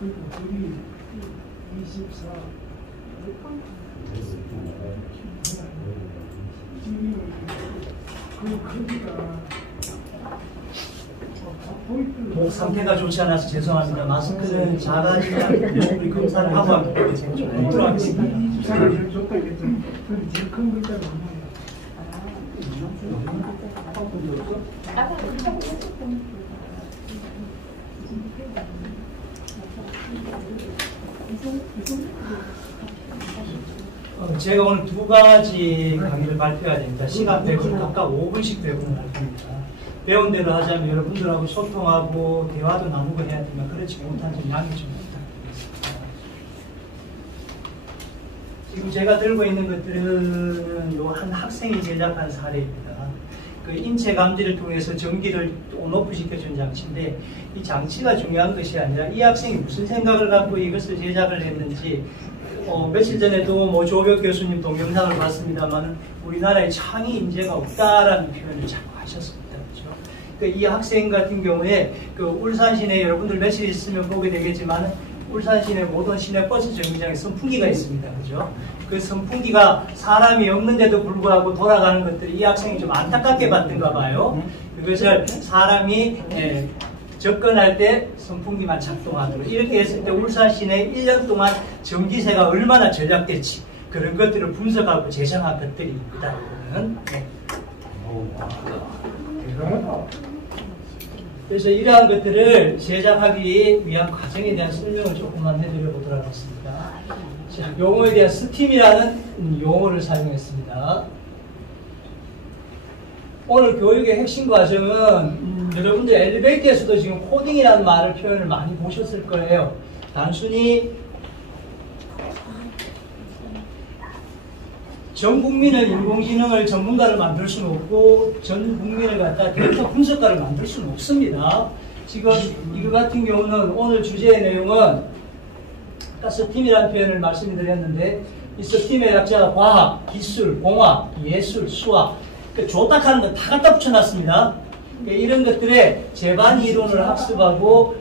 그리고 24 그 크기가 목 상태가 좋지 않아서 죄송합니다. 마스크는 작아지면 우리 검사를 하고 하기 때문에 제가 좀 공부를 하겠습니다. 제일 좋다 했죠. 제일 큰 글자가 뭐예요? 제가 오늘 두 가지 강의를 발표해야 됩니다. 시간 배분, 각각 5분씩 배분을 할 겁니다. 배운 대로 하자면 여러분들하고 소통하고 대화도 나누고 해야 되지만 그렇지 못한 점 양해 좀 부탁드리겠습니다. 지금 제가 들고 있는 것들은 한 학생이 제작한 사례입니다. 그 인체 감지를 통해서 전기를 온오프 시켜준 장치인데 이 장치가 중요한 것이 아니라 이 학생이 무슨 생각을 갖고 이것을 제작을 했는지 며칠 전에도 조벽 교수님 동영상을 봤습니다만 우리나라에 창의 인재가 없다라는 표현을 자꾸 하셨습니다. 그렇죠? 이 학생 같은 경우에 그 울산 시내 여러분들 며칠 있으면 보게 되겠지만 울산 시내 모든 시내 버스 정류장에 선풍기가 있습니다. 그죠? 그 선풍기가 사람이 없는데도 불구하고 돌아가는 것들이 이 학생이 좀 안타깝게 봤던가 봐요. 그것을 사람이 접근할 때 선풍기만 작동하도록 이렇게 했을 때 울산 시내 1년 동안 전기세가 얼마나 절약될지 그런 것들을 분석하고 제정한 것들입니다. 네. 그래서 이러한 것들을 제작하기 위한 과정에 대한 설명을 조금만 해드려 보도록 하겠습니다. 자, 용어에 대한 스팀이라는 용어를 사용했습니다. 오늘 교육의 핵심 과정은 여러분들 엘리베이터에서도 지금 코딩이라는 말을 표현을 많이 보셨을 거예요. 단순히 전 국민을 인공지능을 전문가를 만들 수는 없고 전 국민을 갖다 데이터 분석가를 만들 수는 없습니다. 지금 이거 같은 경우는 오늘 주제의 내용은 아까 스팀이라는 표현을 말씀드렸는데 이 스팀의 약자가 과학, 기술, 공학, 예술, 수학 조딱하는 거 다 갖다 붙여놨습니다. 이런 것들의 재반 이론을 학습하고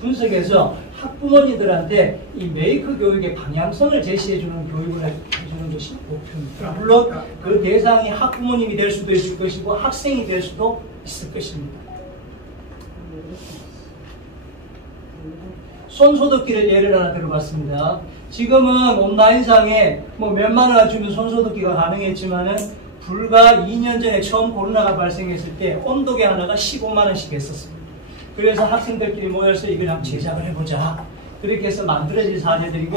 분석해서 학부모님들한테 이 메이커 교육의 방향성을 제시해주는 교육을 해주는 것이 목표입니다. 물론 그 대상이 학부모님이 될 수도 있을 것이고 학생이 될 수도 있을 것입니다. 손소독기를 예를 하나 들어봤습니다. 지금은 온라인상에 몇만 원 주면 손소독기가 가능했지만은 불과 2년 전에 처음 코로나가 발생했을 때 온도계 하나가 15만 원씩 했었습니다. 그래서 학생들끼리 모여서 이걸 한번 제작을 해보자. 그렇게 해서 만들어진 사례들이고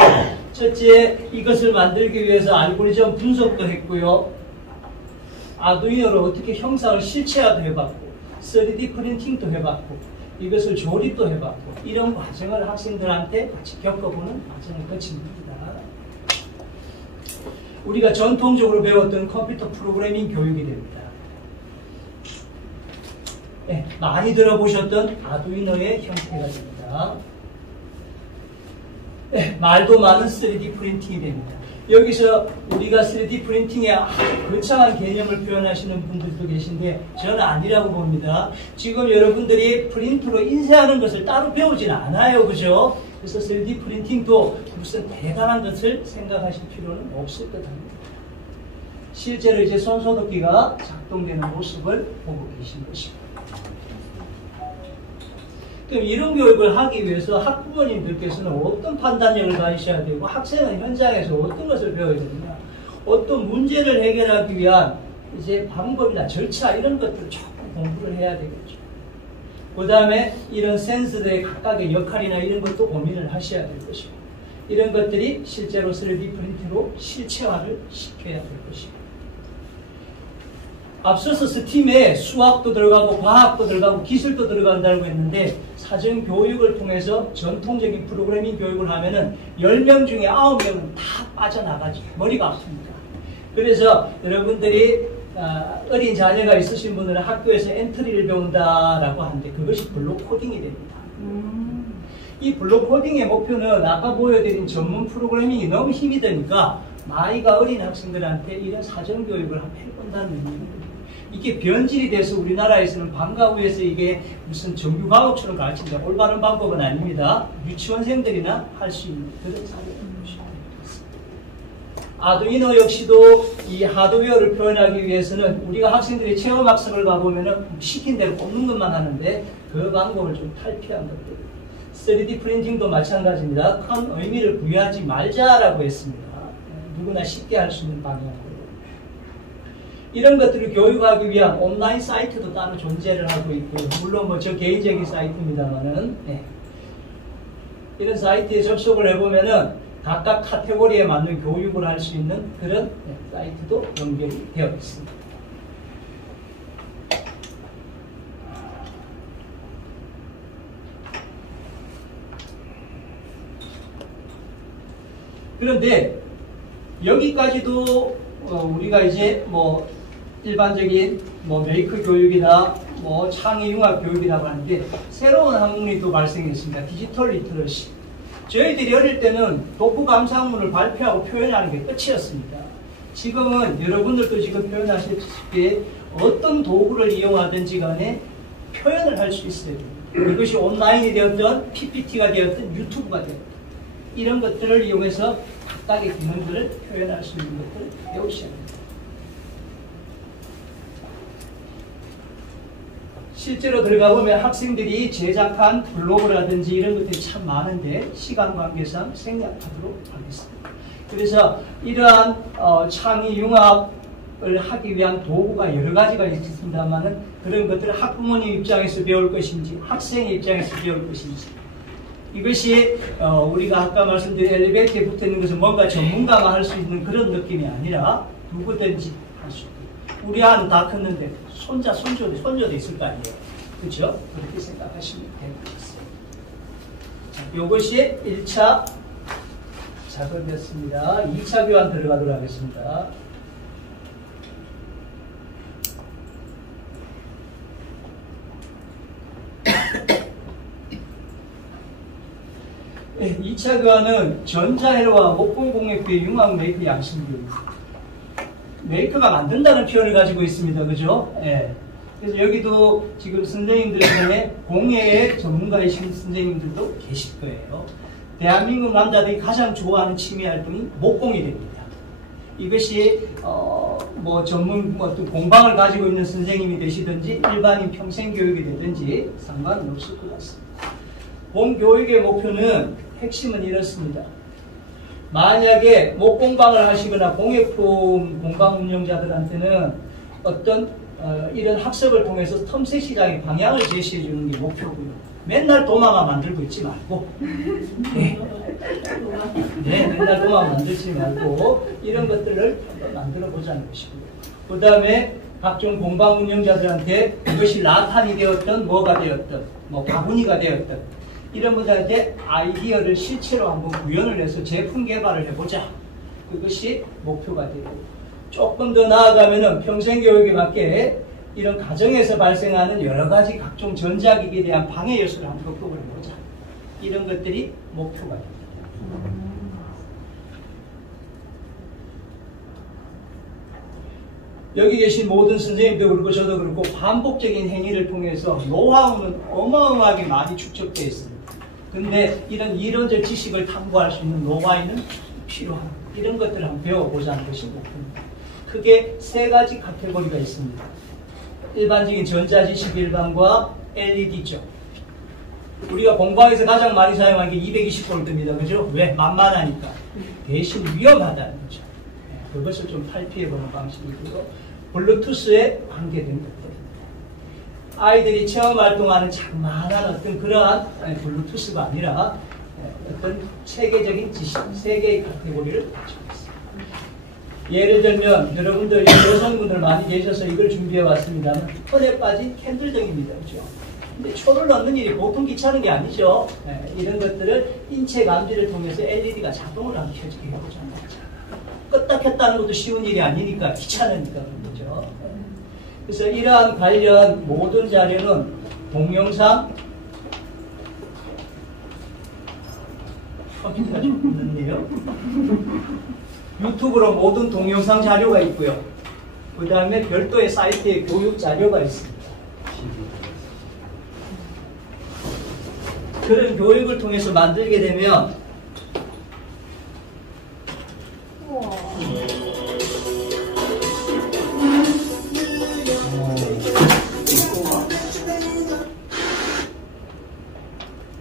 첫째 이것을 만들기 위해서 알고리즘 분석도 했고요. 아두이노로 어떻게 형상을 실체화도 해봤고 3D 프린팅도 해봤고 이것을 조립도 해봤고 이런 과정을 학생들한테 같이 겪어보는 과정을 거칩니다. 우리가 전통적으로 배웠던 컴퓨터 프로그래밍 교육이 됩니다. 네, 많이 들어보셨던 아두이노의 형태가 됩니다. 네, 말도 많은 3D 프린팅이 됩니다. 여기서 우리가 3D 프린팅의 거창한 개념을 표현하시는 분들도 계신데 저는 아니라고 봅니다. 지금 여러분들이 프린트로 인쇄하는 것을 따로 배우지는 않아요. 그죠? 그래서 3D 프린팅도 무슨 대단한 것을 생각하실 필요는 없을 것 같습니다. 실제로 이제 손소독기가 작동되는 모습을 보고 계신 것입니다. 그럼 이런 교육을 하기 위해서 학부모님들께서는 어떤 판단력을 가지셔야 되고 학생은 현장에서 어떤 것을 배워야 되느냐, 어떤 문제를 해결하기 위한 이제 방법이나 절차 이런 것들을 조금 공부를 해야 되겠죠. 그 다음에 이런 센서들의 각각의 역할이나 이런 것도 고민을 하셔야 될 것이고 이런 것들이 실제로 3D 프린팅으로 실체화를 시켜야 될 것이고 앞서서 스팀에 수학도 들어가고 과학도 들어가고 기술도 들어간다고 했는데 사전 교육을 통해서 전통적인 프로그래밍 교육을 하면은 10명 중에 9명은 다 빠져나가죠. 머리가 아픕니다. 그래서 여러분들이 어린 자녀가 있으신 분들은 학교에서 엔트리를 배운다라고 하는데 그것이 블록 코딩이 됩니다. 이 블록 코딩의 목표는 아까 보여드린 전문 프로그래밍이 너무 힘이 드니까 나이가 어린 학생들한테 이런 사전 교육을 한번 해본다는 의미입니다. 이게 변질이 돼서 우리나라에서는 방과 후에서 이게 무슨 정규 과목처럼 가르친다. 올바른 방법은 아닙니다. 유치원생들이나 할 수 있는 그런 사례를 보시면 되겠습니다. 아두이노 역시도 이 하드웨어를 표현하기 위해서는 우리가 학생들이 체험학습을 가보면은 시킨 대로 꼽는 것만 하는데 그 방법을 좀 탈피한 것들. 3D 프린팅도 마찬가지입니다. 큰 의미를 부여하지 말자라고 했습니다. 누구나 쉽게 할 수 있는 방향으로. 이런 것들을 교육하기 위한 온라인 사이트도 따로 존재를 하고 있고요. 물론 뭐 저 개인적인 사이트입니다만은 이런 사이트에 접속을 해보면은 각각 카테고리에 맞는 교육을 할 수 있는 그런 사이트도 연결이 되어 있습니다. 그런데 여기까지도 우리가 이제 뭐 일반적인 뭐 메이크 교육이나 뭐 창의 융합 교육이라고 하는데 새로운 학문이 또 발생했습니다. 디지털 리터러시. 저희들이 어릴 때는 독후 감상문을 발표하고 표현하는 게 끝이었습니다. 지금은 여러분들도 지금 표현하셨다시피 어떤 도구를 이용하든지 간에 표현을 할 수 있어야 됩니다. 이것이 온라인이 되었든 PPT가 되었든 유튜브가 되었든 이런 것들을 이용해서 각각의 기능들을 표현할 수 있는 것들을 배우셔야 합니다. 실제로 들어가 보면 학생들이 제작한 블로그라든지 이런 것들이 참 많은데 시간 관계상 생략하도록 하겠습니다. 그래서 이러한 창의 융합을 하기 위한 도구가 여러 가지가 있습니다만은 그런 것들을 학부모님 입장에서 배울 것인지 학생의 입장에서 배울 것인지 이것이 우리가 아까 말씀드린 엘리베이터에 붙어 있는 것은 뭔가 전문가가 할 수 있는 그런 느낌이 아니라 누구든지 할 수 있고 우리 아는 다 컸는데 손자, 손주도 있을 거 아니에요. 그렇죠? 그렇게 생각하시면 되겠습니다. 이것이 1차 작업이었습니다. 2차 교환 들어가도록 하겠습니다. 네, 2차 교환은 전자회로와 목공공예부의 융합 메이크 양심교육. 메이커가 만든다는 표현을 가지고 있습니다. 그죠? 예. 그래서 여기도 지금 선생님들 중에 공예의 전문가이신 선생님들도 계실 거예요. 대한민국 남자들이 가장 좋아하는 취미 활동이 목공이 됩니다. 이것이 뭐 전문 어떤 공방을 가지고 있는 선생님이 되시든지 일반인 평생교육이 되든지 상관은 없을 것 같습니다. 공교육의 목표는 핵심은 이렇습니다. 만약에 목공방을 하시거나 공예품 공방 운영자들한테는 어떤 이런 학습을 통해서 틈새 시장의 방향을 제시해 주는 게 목표고요. 맨날 도마만 만들고 있지 말고 네, 맨날 도마 만들지 말고 이런 것들을 한번 만들어 보자는 것이고요. 그 다음에 각종 공방 운영자들한테 이것이 라탄이 되었든 뭐가 되었든 뭐 바구니가 되었든 이런 분들한테 아이디어를 실체로 한번 구현을 해서 제품 개발을 해보자. 그것이 목표가 되고 조금 더 나아가면은 평생교육에 맞게 이런 가정에서 발생하는 여러 가지 각종 전자기기에 대한 방해 요소를 한번 극복을 해보자. 이런 것들이 목표가 됩니다. 여기 계신 모든 선생님도 그렇고 저도 그렇고 반복적인 행위를 통해서 노하우는 어마어마하게 많이 축적되어 있습니다. 근데 이런 이론적 지식을 탐구할 수 있는 노하우는 필요한 이런 것들을 한번 배워보자는 것이 목표입니다. 크게 세 가지 카테고리가 있습니다. 일반적인 전자지식 일반과 LED 쪽. 우리가 공방에서 가장 많이 사용하는 게 220V입니다. 그죠? 왜? 만만하니까. 대신 위험하다는 거죠. 그것을 좀 탈피해보는 방식이고요. 블루투스에 관계된 것들. 아이들이 체험 활동하는 자그마한 어떤 그러한 블루투스가 아니라 어떤 체계적인 지식, 세 개의 카테고리를 가지고 있습니다. 예를 들면 여러분들 여성분들 많이 계셔서 이걸 준비해 왔습니다만 턴에 빠진 캔들등입니다. 그렇죠? 근데 초를 넣는 일이 보통 귀찮은 게 아니죠. 이런 것들을 인체 감지를 통해서 LED가 자동으로 켜지게 해보자는 거죠. 껐다 켰다는 것도 쉬운 일이 아니니까 귀찮으니까 그런 거죠. 그래서 이러한 관련 모든 자료는 동영상 컴퓨터가 좀 늦네요. 유튜브로 모든 동영상 자료가 있고요. 그 다음에 별도의 사이트에 교육 자료가 있습니다. 그런 교육을 통해서 만들게 되면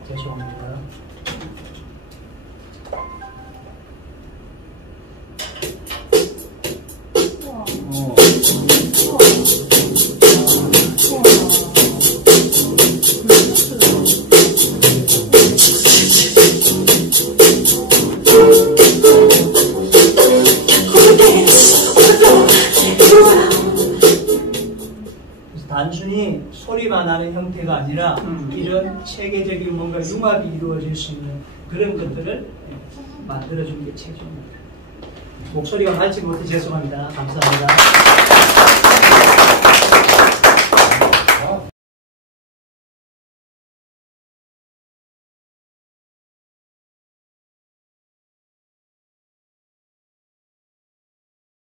죄송합니다. 단순히 소리만 나는 형태가 아니라 이런 체계적인 뭔가 융합이 이루어질 수 있는 그런 것들을 만들어주는 게 책입니다. 목소리가 맑지 못해 죄송합니다. 감사합니다.